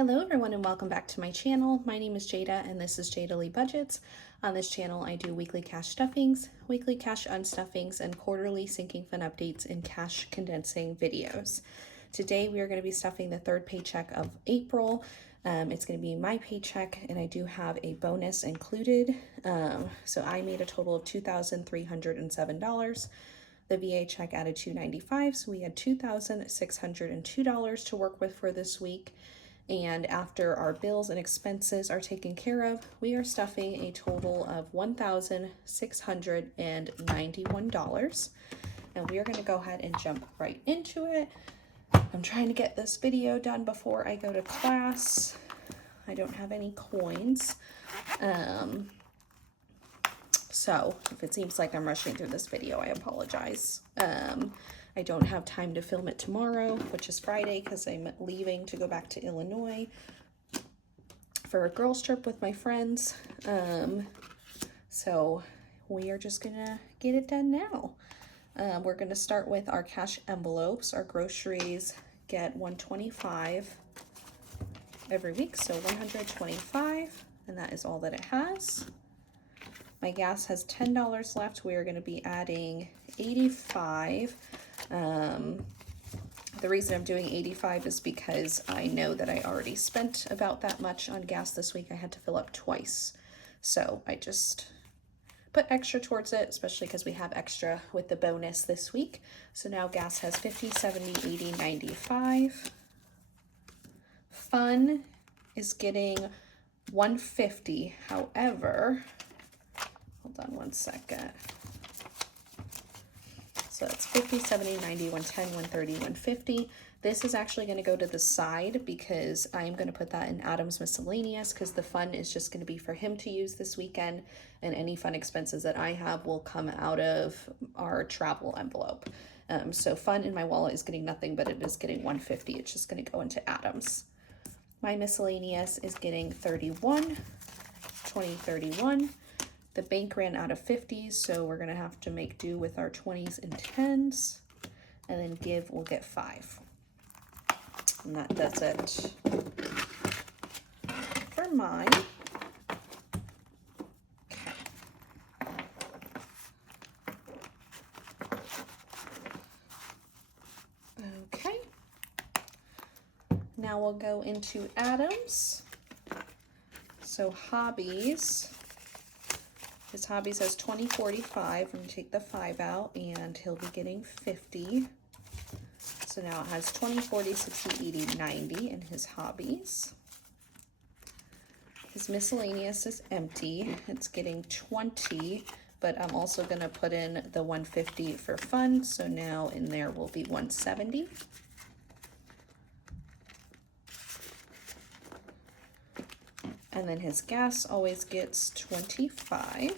Hello everyone and welcome back to my channel. My name is Jada and this is Jada Lee Budgets. On this channel I do weekly cash stuffings, weekly cash unstuffings, and quarterly sinking fund updates and cash condensing videos. Today we are going to be stuffing the third paycheck of April. It's going to be my paycheck and I do have a bonus included. So I made a total of $2,307. The VA check added $295, so we had $2,602 to work with for this week. And after our bills and expenses are taken care of, we are stuffing a total of $1,691. And we are going to go ahead and jump right into it. I'm trying to get this video done before I go to class. I don't have any coins. So if it seems like I'm rushing through this video, I apologize. I don't have time to film it tomorrow, which is Friday, because I'm leaving to go back to Illinois for a girls trip with my friends. So we are just gonna get it done now. We're gonna start with our cash envelopes. Our groceries get $125 every week, so $125, and that is all that it has. My gas has $10 left. We are going to be adding $85. The reason I'm doing $85 is because I know that I already spent about that much on gas this week. I had to fill up twice. So I just put extra towards it, especially because we have extra with the bonus this week. So now gas has 50, 70, 80, 95. Fun is getting 150. However, hold on one second. So that's 50, 70, 90, 110, 130, 150. This is actually going to go to the side because I'm going to put that in Adam's miscellaneous because the fun is just going to be for him to use this weekend, and any fun expenses that I have will come out of our travel envelope. So fun in my wallet is getting nothing, but it is getting 150. It's just going to go into Adam's. My miscellaneous is getting 31, 20, 31. The bank ran out of 50s, so we're gonna have to make do with our 20s and 10s, and then give, we'll get 5. And that does it for mine. Okay. Now we'll go into Adam's. So hobbies. His hobbies has 20, 45. I'm going to take the 5 out, and he'll be getting 50. So now it has 20, 40, 60, 80, 90 in his hobbies. His miscellaneous is empty. It's getting 20, but I'm also going to put in the 150 for fun. So now in there will be 170. And then his gas always gets 25.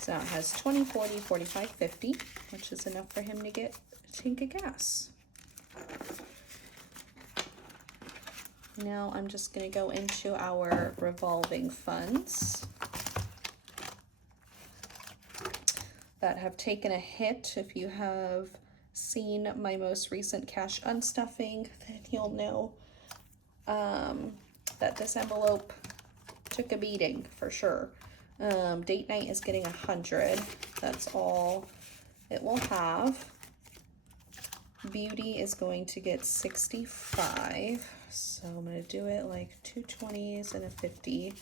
So it has 20, 40, 45, 50, which is enough for him to get a tank of gas. Now I'm just going to go into our revolving funds that have taken a hit. If you have seen my most recent cash unstuffing, then you'll know that this envelope took a beating for sure. Date night is getting 100. That's all it will have. Beauty is going to get 65. So I'm going to do it like 2 20s and a 50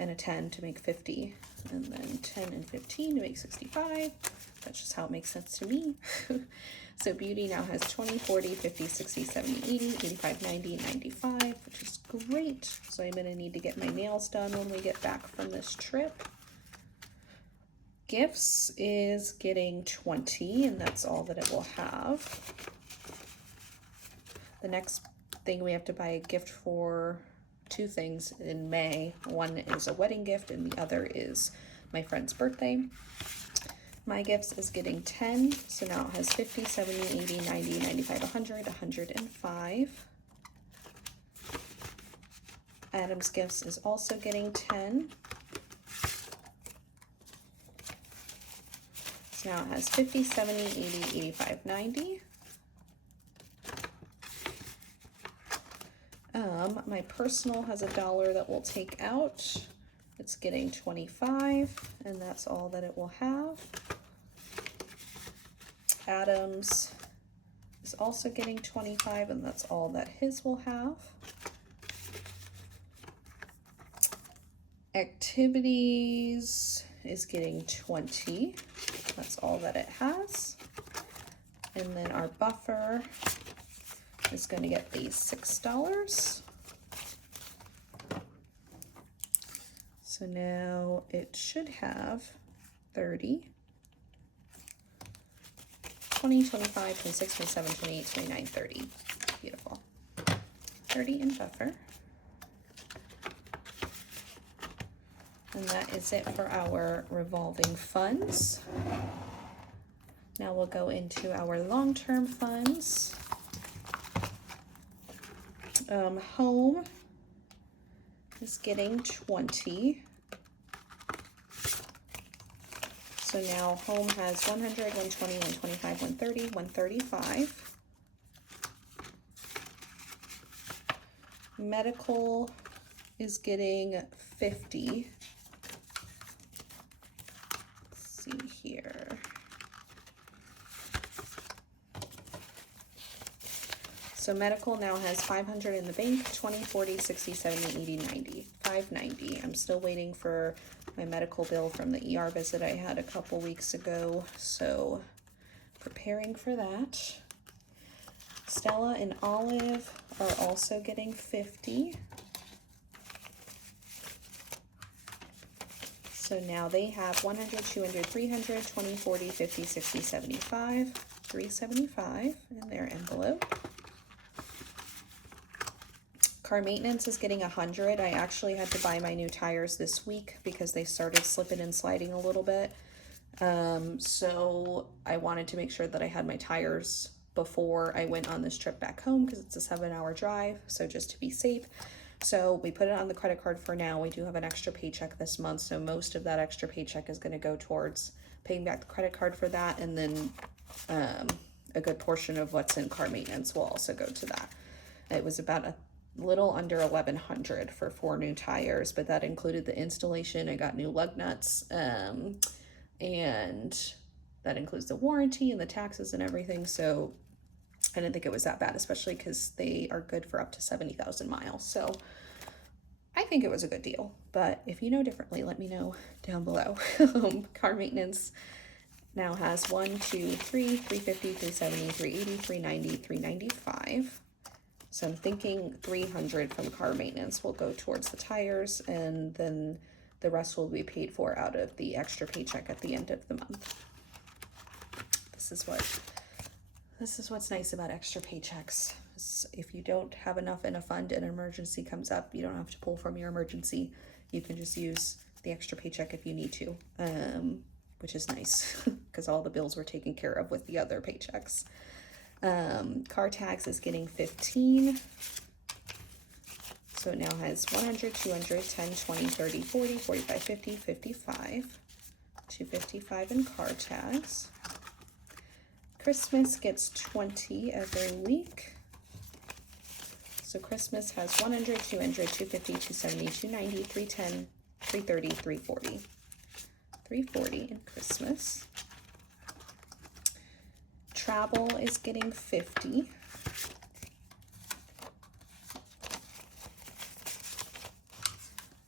and a 10 to make 50. And then 10 and 15 to make 65. That's just how it makes sense to me. So beauty now has 20, 40, 50, 60, 70, 80, 85, 90, 95, which is great. So I'm going to need to get my nails done when we get back from this trip. Gifts is getting 20, and that's all that it will have. The next thing we have to buy a gift for, 2 things in May. One is a wedding gift, and the other is my friend's birthday. My gifts is getting 10, so now it has 50, 70, 80, 90, 95, 100, 105. Adam's gifts is also getting 10. So now it has 50, 70, 80, 85, 90. My personal has $1 that we'll take out. It's getting 25, and that's all that it will have. Adams is also getting 25, and that's all that his will have. Activities is getting 20. That's all that it has. And then our buffer is going to get a $6. So now it should have 30, 20, 25, 26, 27, 28, 29, 30. Beautiful. 30 in buffer. And that is it for our revolving funds. Now we'll go into our long-term funds. Home is getting 20. So now home has 100, 120, 125, 130, 135. Medical is getting 50. Let's see here. So medical now has 500 in the bank, 20, 40, 60, 70, 80, 90, 590. I'm still waiting for my medical bill from the ER visit I had a couple weeks ago, so preparing for that. Stella and Olive are also getting 50. So now they have 100, 200, 300, 20, 40, 50, 60, 75, 375 in their envelope. Car maintenance is getting 100. I actually had to buy my new tires this week because they started slipping and sliding a little bit. So I wanted to make sure that I had my tires before I went on this trip back home because it's a 7-hour drive. So just to be safe. So we put it on the credit card for now. We do have an extra paycheck this month. So most of that extra paycheck is going to go towards paying back the credit card for that. And then a good portion of what's in car maintenance will also go to that. It was about a little under 1,100 for 4 new tires, but that included the installation. I got new lug nuts, and that includes the warranty and the taxes and everything. So I didn't think it was that bad, especially because they are good for up to 70,000 miles. So I think it was a good deal, but if you know differently, let me know down below. Car maintenance now has 1, 2, 3, 350, 370, 380, 390, 395. So I'm thinking 300 from car maintenance will go towards the tires, and then the rest will be paid for out of the extra paycheck at the end of the month. This is what's nice about extra paychecks. If you don't have enough in a fund and an emergency comes up, you don't have to pull from your emergency. You can just use the extra paycheck if you need to, which is nice because all the bills were taken care of with the other paychecks. Car tax is getting 15. So it now has 100, 200, 10, 20, 30, 40, 45, 50, 55. 255 in car tags. Christmas gets 20 every week. So Christmas has 100, 200, 250, 270, 290, 310, 330, 340. 340 in Christmas. Travel is getting 50.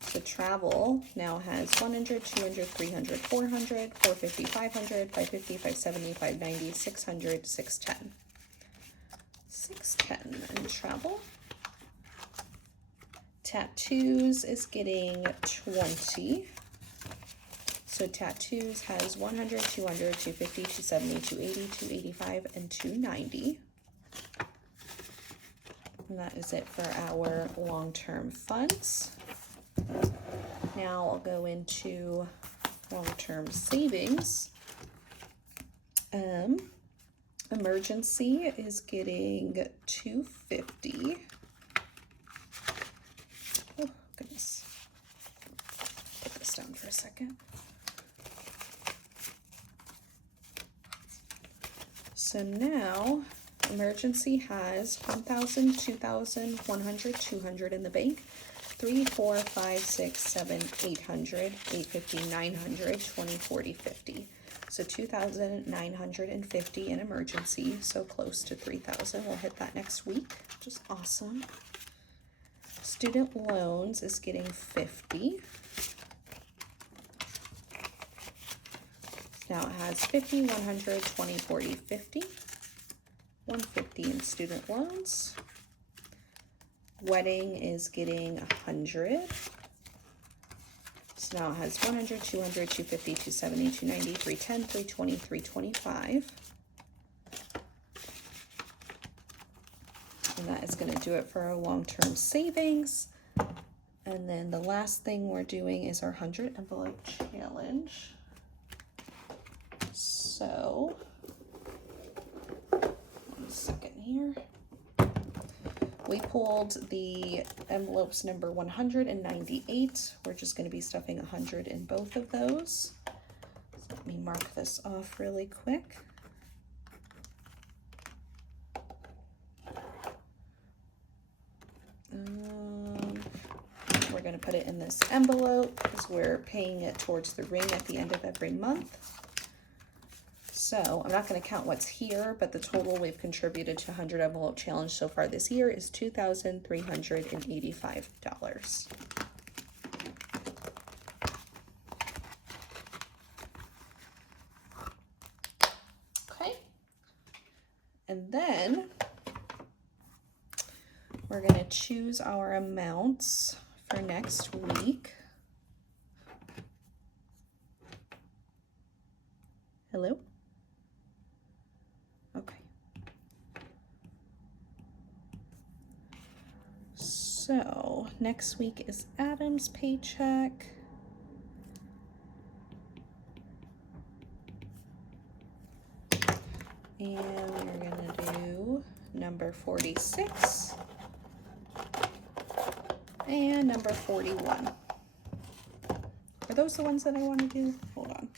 So travel now has 100, 200, 300, 400, 450, 500, 550, 570, 590, 600, 610. 610 in travel. Tattoos is getting 20. So tattoos has 100, 200, 250, 270, 280, 285, and 290. And that is it for our long-term funds. Now I'll go into long-term savings. Emergency is getting 250. Oh, goodness. Put this down for a second. So now Emergency has 1,000, 2,000, 100, 200 in the bank. 3, 4, 5, 6, 7, 800, 850, 900, 20, 40, 50. So 2,950 in emergency, so close to 3,000. We'll hit that next week, which is awesome. Student loans is getting 50. Now it has 50, 100, 20, 40, 50. 150 in student loans. Wedding is getting 100. So now it has 100, 200, 250, 270, 290, 310, 320, 325. And that is going to do it for our long-term savings. And then the last thing we're doing is our 100 envelope challenge. So, 1 second here. We pulled the envelopes number 198. We're just going to be stuffing 100 in both of those. So let me mark this off really quick. We're going to put it in this envelope because we're paying it towards the ring at the end of every month. So I'm not going to count what's here, but the total we've contributed to 100 envelope challenge so far this year is $2,385. Okay. And then we're going to choose our amounts for next week. Hello? Okay. So next week is Adam's paycheck. And we're gonna do number 46 and number 41. Are those the ones that I want to do? Hold on.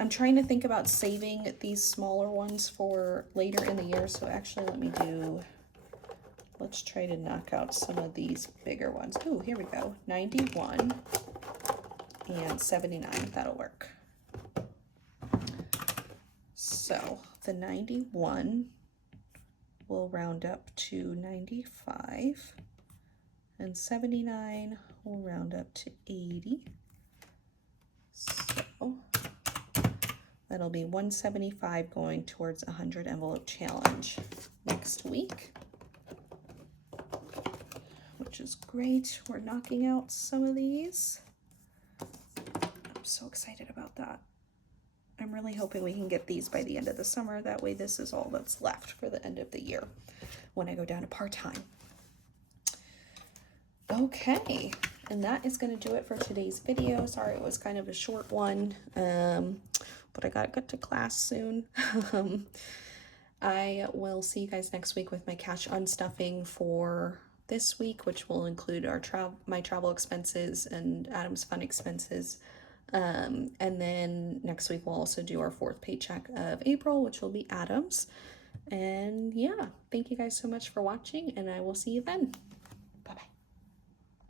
I'm trying to think about saving these smaller ones for later in the year. So actually let me do, let's try to knock out some of these bigger ones. Oh, here we go. 91 and 79, that'll work. So the 91 will round up to 95 and 79 will round up to 80. So that'll be 175 going towards 100 envelope challenge next week, which is great. We're knocking out some of these. I'm so excited about that. I'm really hoping we can get these by the end of the summer. That way this is all that's left for the end of the year when I go down to part-time. Okay, and that is going to do it for today's video. Sorry, it was kind of a short one, but I got to get to class soon. I will see you guys next week with my cash unstuffing for this week, which will include our my travel expenses and Adam's fun expenses. And then next week we'll also do our 4th paycheck of April, which will be Adam's. And yeah, thank you guys so much for watching, and I will see you then.